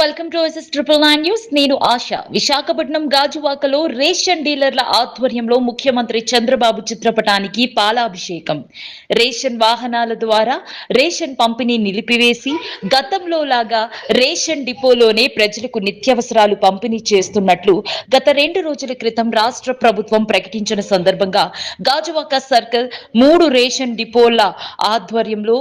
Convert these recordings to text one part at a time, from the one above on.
Welcome to SS triple nine news నేను ఆశ. విశాఖపట్నం గాజువాకలో ration డీలర్ల ఆధ్వర్యంలో ముఖ్యమంత్రి చంద్రబాబు చిత్రపటానికి పాలాభిషేకం. రేషన్ వాహనాల ద్వారా రేషన్ పంపిణీ నిలిపివేసి గతంలో లాగా రేషన్ డిపోలోనే ప్రజలకు నిత్యావసరాలు పంపిణీ చేస్తున్నట్లు గత రెండు రోజుల క్రితం రాష్ట్ర ప్రభుత్వం ప్రకటించిన సందర్భంగా గాజువాక సర్కిల్ మూడు రేషన్ డిపోల ఆధ్వర్యంలో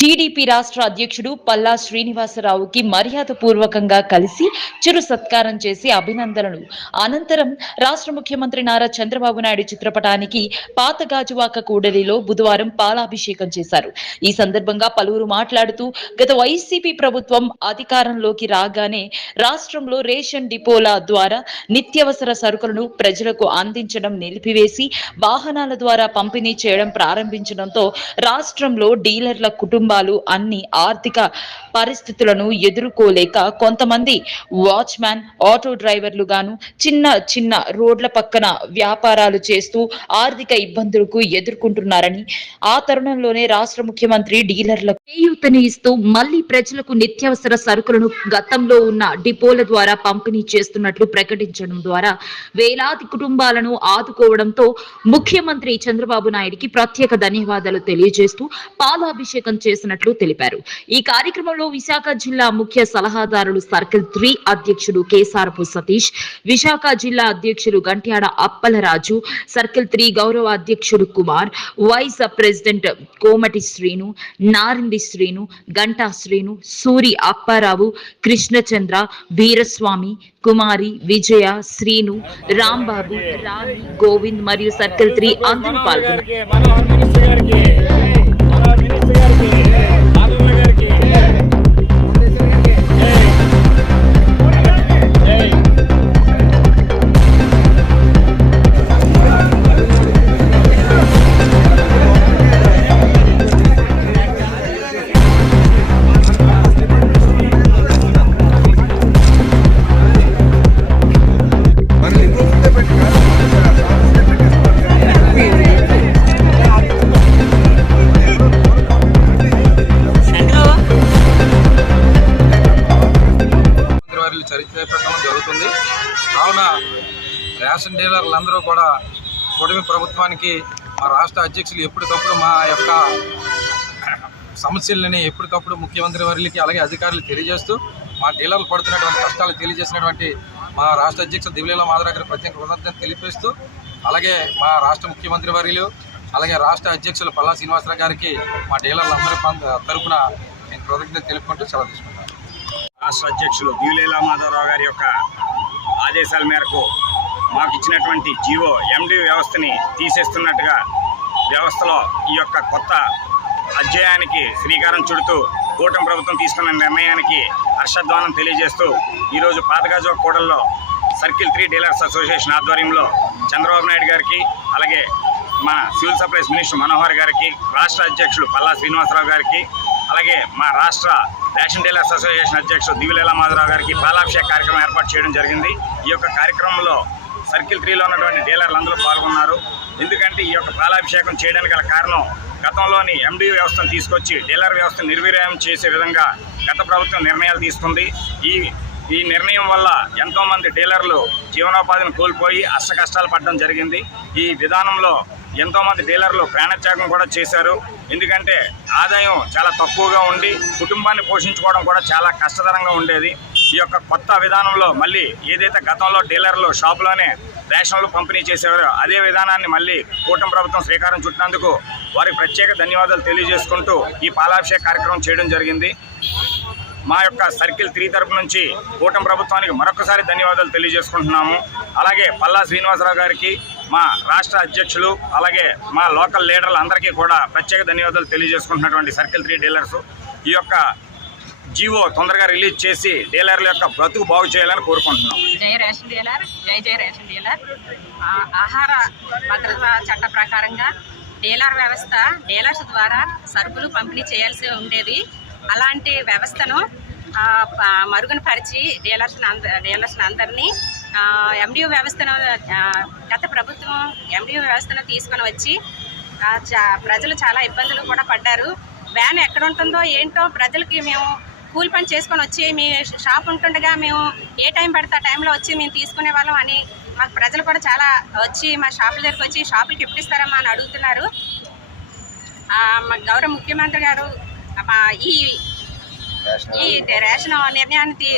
టీడీపీ రాష్ట్ర అధ్యక్షుడు పల్లా శ్రీనివాసరావుకి మర్యాద పూర్వకంగా కలిసి చిరు సత్కారం చేసి అభినందనలు. అనంతరం రాష్ట్ర ముఖ్యమంత్రి నారా చంద్రబాబు నాయుడు చిత్రపటానికి పాత గాజువాక కూడలిలో బుధవారం పాలాభిషేకం చేశారు. ఈ సందర్భంగా పలువురు మాట్లాడుతూ గత వైసీపీ ప్రభుత్వం అధికారంలోకి రాగానే రాష్ట్రంలో రేషన్ డిపోల ద్వారా నిత్యావసర సరుకులను ప్రజలకు అందించడం నిలిపివేసి వాహనాల ద్వారా పంపిణీ చేయడం ప్రారంభించడంతో రాష్ట్రంలో డీలర్ల కుటుంబ కుటుంబాలు అన్ని ఆర్థిక పరిస్థితులను ఎదుర్కోలేక కొంతమంది వాచ్మ్యాన్ ఆటో డ్రైవర్లు గాను చిన్న చిన్న రోడ్ల పక్కన వ్యాపారాలు చేస్తూ ఆర్థిక ఇబ్బందులకు ఎదుర్కొంటున్నారని ఆ తరుణంలోనే రాష్ట్ర ముఖ్యమంత్రి డీలర్లకు చేయూతని ఇస్తూ మళ్ళీ ప్రజలకు నిత్యావసర సరుకులను గతంలో ఉన్న డిపోల ద్వారా పంపిణీ చేస్తున్నట్లు ప్రకటించడం ద్వారా వేలాది కుటుంబాలను ఆదుకోవడంతో ముఖ్యమంత్రి చంద్రబాబు నాయుడికి ప్రత్యేక ధన్యవాదాలు తెలియజేస్తూ పాలాభిషేకం చేసినట్లు తెలిపారు. ఈ కార్యక్రమంలో విశాఖ జిల్లా ముఖ్య సలహాదారులు సర్కిల్ త్రీ అధ్యక్షుడు కేసారపు సతీష్ విశాఖ జిల్లా అధ్యక్షులు గంట్యాడ అప్పలరాజు సర్కిల్ త్రీ గౌరవ అధ్యక్షుడు కుమార్ వైస్ ప్రెసిడెంట్ కోమటి శ్రీను నారింది శ్రీను గంటా శ్రీను సూరి అప్పారావు కృష్ణచంద్ర వీరస్వామి కుమారి విజయ శ్రీను రాంబాబు రాణి గోవింద్ మరియు సర్కిల్ త్రీ అందరూ పాల్గొన్నారు. రేషన్ డీలర్లందరూ కూడా కూటమి ప్రభుత్వానికి మా రాష్ట్ర అధ్యక్షులు ఎప్పటికప్పుడు మా యొక్క సమస్యలని ఎప్పటికప్పుడు ముఖ్యమంత్రి వారికి అలాగే అధికారులు తెలియజేస్తూ మా డీలర్లు పడుతున్నటువంటి కష్టాలు తెలియజేసినటువంటి మా రాష్ట్ర అధ్యక్షులు దివిలీల మాధవ గారి ప్రత్యేక కృతజ్ఞత తెలిపేస్తూ అలాగే మా రాష్ట్ర ముఖ్యమంత్రి వర్యులు అలాగే రాష్ట్ర అధ్యక్షులు పల్లా శ్రీనివాసరావు గారికి మా డీలర్లందరి అందరి తరపున నేను కృతజ్ఞత తెలుపుకుంటూ సెలవు తీసుకుంటాను. రాష్ట్ర అధ్యక్షులు దివిలేలా మాధవరావు గారి యొక్క ఆదేశాల మేరకు మాకు ఇచ్చినటువంటి జియో ఎండి వ్యవస్థని తీసేస్తున్నట్టుగా వ్యవస్థలో ఈ యొక్క కొత్త అధ్యాయానికి శ్రీకారం చుడుతూ కూటమి ప్రభుత్వం తీసుకున్న నిర్ణయానికి హర్షధ్వానం తెలియజేస్తూ ఈరోజు పాతగాజో కూడల్లో సర్కిల్ త్రీ డీలర్స్ అసోసియేషన్ ఆధ్వర్యంలో చంద్రబాబు నాయుడు గారికి అలాగే మా సివిల్ సప్లైస్ మినిస్టర్ మనోహర్ గారికి రాష్ట్ర అధ్యక్షులు పల్లా శ్రీనివాసరావు గారికి అలాగే మా రాష్ట్ర రేషన్ డీలర్స్ అసోసియేషన్ అధ్యక్షుడు దివిలేల మాధవరావు గారికి పాలాభిషేక కార్యక్రమం ఏర్పాటు చేయడం జరిగింది. ఈ యొక్క కార్యక్రమంలో సర్కిల్ త్రీలో ఉన్నటువంటి డీలర్లు అందరూ పాల్గొన్నారు. ఎందుకంటే ఈ యొక్క పాలాభిషేకం చేయడానికి గల కారణం గతంలోని ఎండీ వ్యవస్థను తీసుకొచ్చి డీలర్ వ్యవస్థను నిర్వీర్యం చేసే విధంగా గత ప్రభుత్వం నిర్ణయాలు తీసుకుంది. ఈ ఈ నిర్ణయం వల్ల ఎంతోమంది డీలర్లు జీవనోపాధిని కోల్పోయి అష్ట కష్టాలు పడడం జరిగింది. ఈ విధానంలో ఎంతోమంది డీలర్లు ప్రాణత్యాగం కూడా చేశారు. ఎందుకంటే ఆదాయం చాలా తక్కువగా ఉండి కుటుంబాన్ని పోషించుకోవడం కూడా చాలా కష్టతరంగా ఉండేది. ఈ యొక్క కొత్త విధానంలో మళ్ళీ ఏదైతే గతంలో డీలర్లు షాపులోనే రేషన్లు పంపిణీ చేసేవారో అదే విధానాన్ని మళ్ళీ కూటమి ప్రభుత్వం శ్రీకారం చుట్టినందుకు వారికి ప్రత్యేక ధన్యవాదాలు తెలియజేసుకుంటూ ఈ పాలాభిషేక కార్యక్రమం చేయడం జరిగింది. మా యొక్క సర్కిల్ త్రీ తరపు నుంచి కూటమి ప్రభుత్వానికి మరొకసారి ధన్యవాదాలు తెలియజేసుకుంటున్నాము. అలాగే పల్లా శ్రీనివాసరావు గారికి మా రాష్ట్ర అధ్యక్షులు అలాగే మా లోకల్ లీడర్లు అందరికీ కూడా ప్రత్యేక ధన్యవాదాలు తెలియజేసుకుంటున్నటువంటి సర్కిల్ త్రీ డీలర్స్. ఈ యొక్క జీవో తొందరగా రిలీజ్ చేసి డీలర్ల యొక్క బ్రతుకు బాగు చేయాలని కోరుకుంటున్నాం. జై రేషన్ డీలర్ జై జై రేషన్ డీలర్. ఆహార భద్రత చట్ట ప్రకారంగా డీలర్ వ్యవస్థ డీలర్స్ ద్వారా సరుకులు పంపిణీ చేయాల్సి ఉండేది. అలాంటి వ్యవస్థను మరుగున పరిచి డీలర్స్ డీలర్స్ అందరినీ ఎండియూ వ్యవస్థను గత ప్రభుత్వం ఎండియూ వ్యవస్థను తీసుకొని వచ్చి చా- ప్రజలు చాలా ఇబ్బందులు కూడా పడ్డారు. వ్యాన్ ఎక్కడ ఉంటుందో ఏంటో ప్రజలకి మేము కూలి పని చేసుకొని వచ్చి మీ షాప్ ఉంటుండగా మేము ఏ టైం పడితే ఆ టైంలో వచ్చి మేము తీసుకునే వాళ్ళం అని మాకు ప్రజలు కూడా చాలా వచ్చి మా షాపుల దగ్గరికి వచ్చి షాపులకి ఎప్పుడు అని అడుగుతున్నారు. మా గౌరవ ముఖ్యమంత్రి గారు మా ఈ ఈ రేషన్ నిర్ణయాన్ని